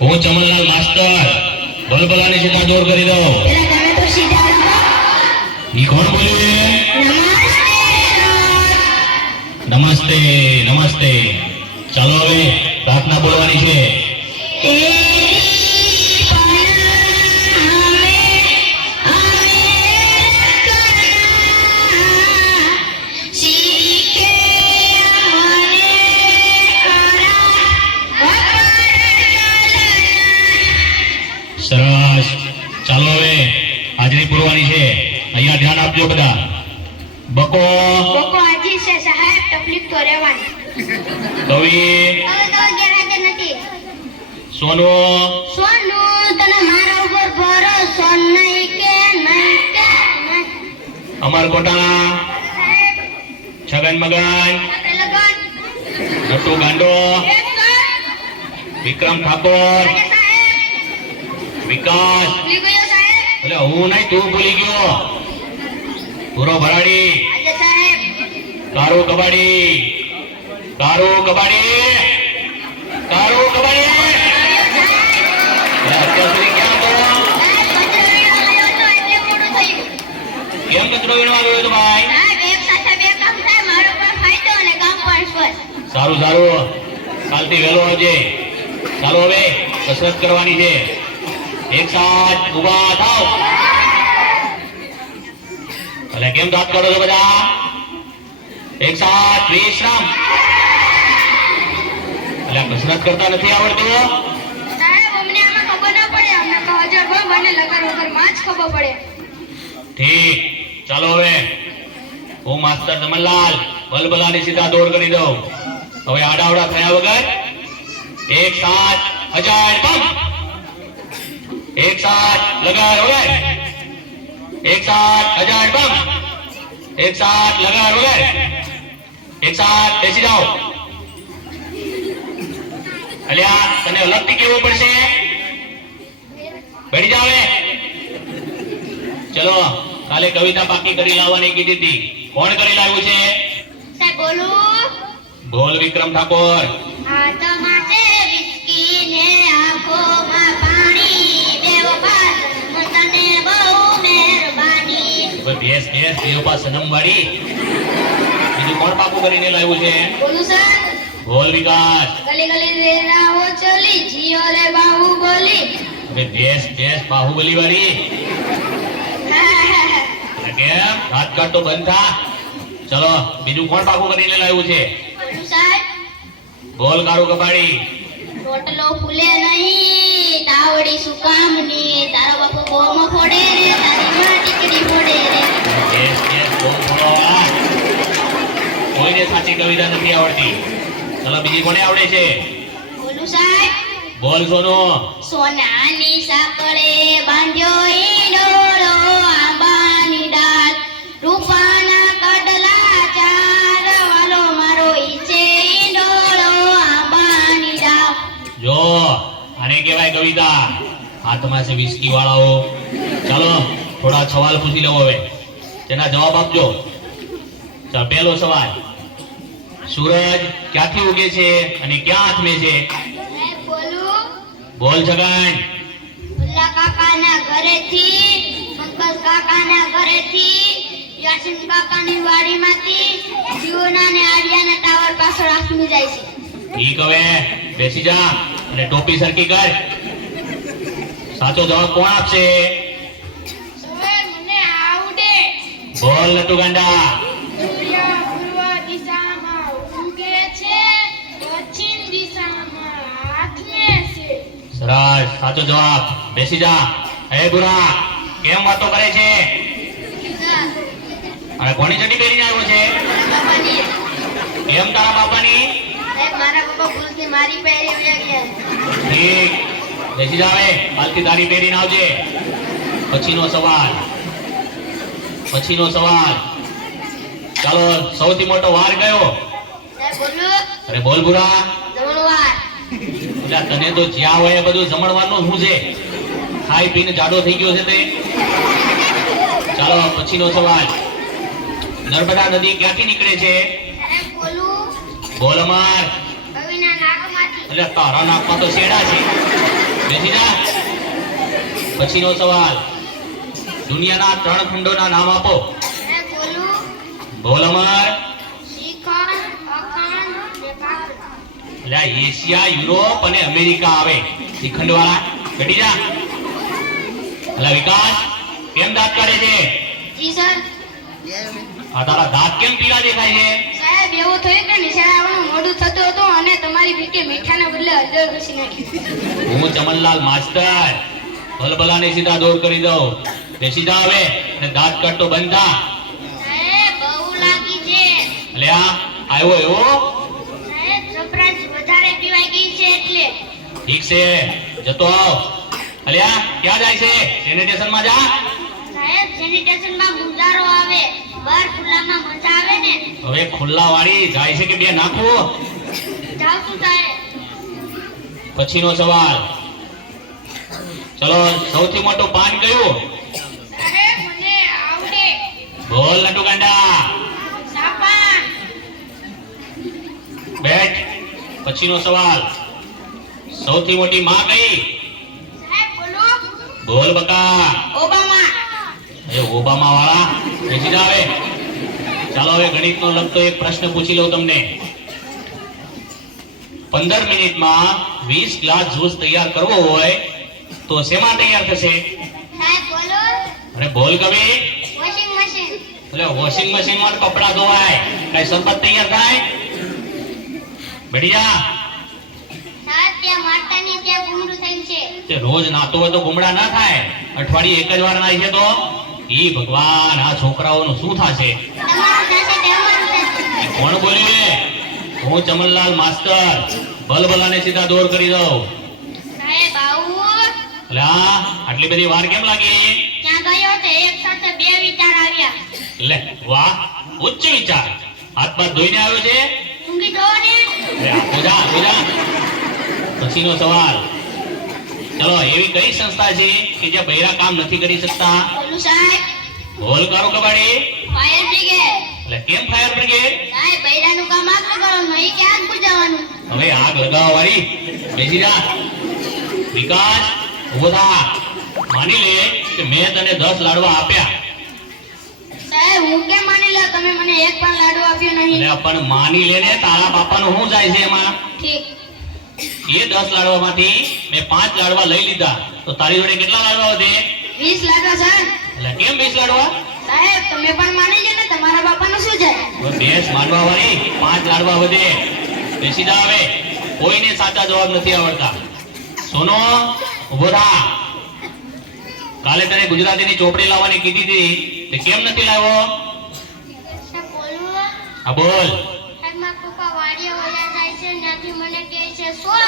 હું ચમનલાલ માસ્ટર બલબલાને સીધા દૂર કરી દો. પેલા તમે તો સીધા રહો. ઈ કોણ બોલ્યું? નમસ્તે નમસ્તે. ચાલો હવે પ્રાર્થના બોલવાની છે. સરસ. ચાલો હવે હાજરી પૂરવાની છે. અહીંયા ધ્યાન આપજો બધા. બકો બકો આજી છે સાહેબ, તકલીફ તો રહેવાની. કવિ હવે તો ગેરહાજર નથી. સોનુ સોનુ, તને મારા ઉપર ભરોસો નહીં કે નહીં કે નહીં? અમર કોટાણા સાહેબ, છગન મગન આપણે લગન. નટુ ગાંડો એક કર. વિક્રમ ઠાકોર આજે સાહેબ, વિકાસ. ભૂલી ગયો સાહેબ. એટલે હું નહીં, તું ભૂલી ગયો. પૂરો ભરાડી આજે સાહેબ, કારો કબાડી કારો કબાડી કારો કબાડી. એટલે અત્યાર સુધી ક્યાં હતો? સાહેબ કચરો આવ્યો તો એટલે મોડું થયું. કેમ કચરો વીણવા ગયો હતો ભાઈ? સાહેબ, એક સાથે બે કામ થાય, મારો પણ ફાયદો અને કામ પણ સ્વસ્થ. સારું સારું, કાલથી વહેલો આવજે. ચાલો હવે કસરત કરવાની છે. એક સાથ ઊભા થાવ. એટલે કેમ દાંત કાઢો છો બધા? એક સાથ વિશ્રામ. એટલે કસરત કરતા નથી આવડતું? સાહેબ, અમને આમાં ખબર ના પડે. અમને તો હજાર બંધ અને લગન વગરમાં જ ખબર પડે. ઠીક. ચાલો હવે હું માસ્ટર ચમનલાલ બલબલાની સીધા દોડ કરી દઉં. હવે આડાવડા થયા વગર એક સાથ અજાય પંપ. એક સાથ લગાર વગર. એક સાથ અજાય પંપ. એક સાથ લગાર વગર. એક સાથ બેસી જાઓ. અલ્યા, તને અલગથી કેવું પડશે. બેઠી જાવ હવે. ચલો, કાલે કવિતા પાકી કરી લાવવાની કીધી હતી. કોણ કરી લાવ્યું છે? સાહેબ બોલું. બોલ વિક્રમ ઠાકોર. હાથમાં છે વિસ્કી ને આંખોમાં પાણી, બેવો પાસ તને બહુ મહેરબાની. ભેસ ભેસ દેવપા સનમ વાળી. બીજું કોણ પાકું કરીને લાવ્યું છે? બોલું સર. બોલ વિકાસ. ગલી ગલી રે રાહો ચલી, જીઓ રે બાહુબલી. ભેસ ભેસ બાહુબલી વાળી. એટલે કેમ હાથ કાઢ તો બંધ થા. ચલો, બીજું કોણ પાકું કરીને લાવ્યું છે? બોલું સાહેબ. બોલ કાળુ કબાડી. રોટલો ફૂલે નહીં, તાવડી શું કામની, તારો બાપુ બોમ ફોડે રે, તારી માં ટીકડી ફોડે રે. ભેસ ભેસ બહુ થોડો આ. કોઈને સાચી કવિતા નથી આવડતી. ચલો, બીજી કોને આવડે છે? બોલું સાહેબ. બોલ સોનુ. સોનાની સાંકળે બાંધ્યો ઈંડોળો, આંબાની ડાળ, રૂપાના કડલા ચાર, વાલો મારો ઈચે ઈંડોળો, આંબાની ડાળ. જો આને કહેવાય કવિતા. હાથમાં છે વિસ્કી વાળાઓ. ચાલો, થોડા સવાલ પૂછી લો હવે. તેના જવાબ આપજો. ચાલ, પહેલો સવાલ. સૂરજ ક્યાંથી ઉગે છે અને ક્યાં આથમે છે? સાહેબ બોલું. બોલ છગન. ભુલ્લા કાકાના ઘરેથી, પંકજ કાકાના ઘરેથી, યાસીન કાકાની વાડીમાંથી, જીવના ને આડિયાના ટાવર પાછળ આથમી જાય છે. ઠીક, હવે બેસી જા અને ટોપી સરખી કર. સાચો જવાબ કોણ આપશે? સર, મને આવડે. બોલ નટુ ગાંડા. સૂર્ય પૂર્વ દિશામાં ઉગે છે, પશ્ચિમ દિશામાં આથમે છે. સરસ, સાચો જવાબ. બેસી જા. હે ગુરા, કેમ વાતો કરે છે? અને કોની ચડ્ડી પહેરીને આવ્યો છે? બાપાની. કેમ તારા બાપાની? સાહેબ, મારા પપ્પા ભૂલથી મારી પહેરી ગયા. ઠીક, બેસી જા હવે. કાલથી તારી પહેરીને આવજે. પછીનો સવાલ. ચાલો, સૌથી મોટો વાર કયો? સાહેબ બોલું. અરે બોલ બુરા. જમણવાર. એટલે તને તો જ્યાં હોય એ બધું જમણવાનું શું છે? ખાઈ પીને જાડો થઈ ગયો છે તે. ચાલો, પછીનો સવાલ. નર્મદા નદી ક્યાંથી નીકળે છે? સાહેબ બોલું. બોલ અમાર. કવિના નાકમાંથી. એટલે તારા નાકમાં તો શેડા છે. બેસી જા. પછીનો સવાલ, દુનિયાના 3 ખંડોના નામ આપો. સાહેબ બોલું. બોલ અમર. શ્રીખંડ, અખંડ ને કાકડ. એટલે આ એશિયા, યુરોપ અને અમેરિકા આવે શ્રીખંડ વાળા. બેઠી જા. એટલે વિકાસ, કેમ દાંત કાઢે છે? જી સર. આ તારા દાંત કેમ પીળા દેખાય છે? સાહેબ એવું થયું કે નિશાળે આવવાનું મોડું થતું હતું અને તમારી ભીકે મીઠાના બદલે હળદર ઘસી નાખી. હું ચમનલાલ માસ્ટર ભલભલાને સીધા દોર કરી દઉં. બેસી જા હવે અને દાંત કાઢતો બંધ થા. સાહેબ બહુ લાગી છે. એટલે આ આવ્યો એવો. સાહેબ સપ્રાઈઝ વધારે પીવાઈ ગઈ છે એટલે. ઠીક છે, જતો આવ. અલ્યા ક્યાં જાય છે? સેનિટેશન માં જા. સાહેબ સેનિટેશન માં ગુજારો આવે, બહાર ખુલ્લામાં મજા આવે ને. હવે ખુલ્લા વાળી જાય છે કે બે નાખવું? જાઉં છું સાહેબ. પછીનો સવાલ, ચલો સૌથી મોટું પાન કયું? સાહેબ મને આવડે. બોલ નટુ ગાંડા. સાપાન. બેઠ. પછીનો સવાલ, સૌથી મોટી માં કઈ? સાહેબ બોલો. બોલ બકા. ઓબામા. એ ઓબામા વાળા, બેસી જા હવે. ચાલો હવે ગણિતનો લગતો એક પ્રશ્ન પૂછી લઉં તમને. 15 મિનિટમાં 20 ગ્લાસ જ્યુસ તૈયાર કરવો હોય તો શેમાં તૈયાર થશે? સાહેબ બોલો. અરે બોલ કવિ. Washing machine. એટલે વોશિંગ મશીન માં કપડા ધોવાય, કઈ શરબત તૈયાર થાય? બેઠી જા. સાહેબ ત્યાં માતાની ત્યાં ગુમરું થઈ છે. તે રોજ નાતો હોય તો ગુમડા ના થાય, અઠવાડિયે એક જ વાર નાય છે તો ઈ ભગવાન, આ છોકરાઓનું શું થશે? તમારું થશે તે અમારું થશે. કોણ બોલ્યું એ? હું ચમનલાલ માસ્ટર ભલભલાને સીધા દોર કરી દઉં. સાહેબ આવું. એટલે આટલી બધી વાર કેમ લાગી? ત્યાં ગયો તો એક સાથે બે વિચાર આવ્યા. લે વાહ, ઉચ્ચ વિચાર. હાથ પાથ ધોઈને આવ્યો છે? ઊંઘી જોવો ને. અરે આ પૂજા પૂજા. પછીનો સવાલ, ચલો એવી કઈ સંસ્થા છે કે જે બૈરા કામ નથી કરી શકતા? બોલું સાહેબ. બોલ કરો કબાડી. Fire brigade. એટલે કેમ ફાયર બ્રિગેડ? સાહેબ બૈરાનું કામ આપણે કરવાનું, એ ક્યાં બુજાવવાનું. હવે આગ લગાવવા વાળી, બેસી જા. વિકાસ, ઉભો થા. માની લે કે મેં તને 10 લાડવા આપ્યા. સાહેબ હું કેમ માની લે, તમે મને એક પણ લાડુ આપ્યો નહીં. એટલે પણ માની લે ને, તારા બાપાનું શું જાય છે એમાં? ઠીક. એ 10 લાડવામાંથી મેં 5 લાડવા લઈ લીધા તો તારી જોડે કેટલા લાડવા વધે? 20 લાડવા સાહેબ. એટલે કેમ 20 લાડવા? સાહેબ તમે પણ માની લે ને, તમારા બાપાનું શું જાય. હવે ભેંસ માંડવા વાળી 5 લાડવા વધે. બેસી જા હવે. કોઈને સાચા જવાબ નથી આવડતા. સોનો, ઉભો થા. કાલે તને ગુજરાતીની ચોપડી લાવવાની કીધી હતી, તે કેમ નથી લાવ્યો? સાહેબ બોલું. હા બોલ. સાહેબ મારા પપ્પા વાડીએ વયા જાય છે, ત્યાંથી મને કહે છે 100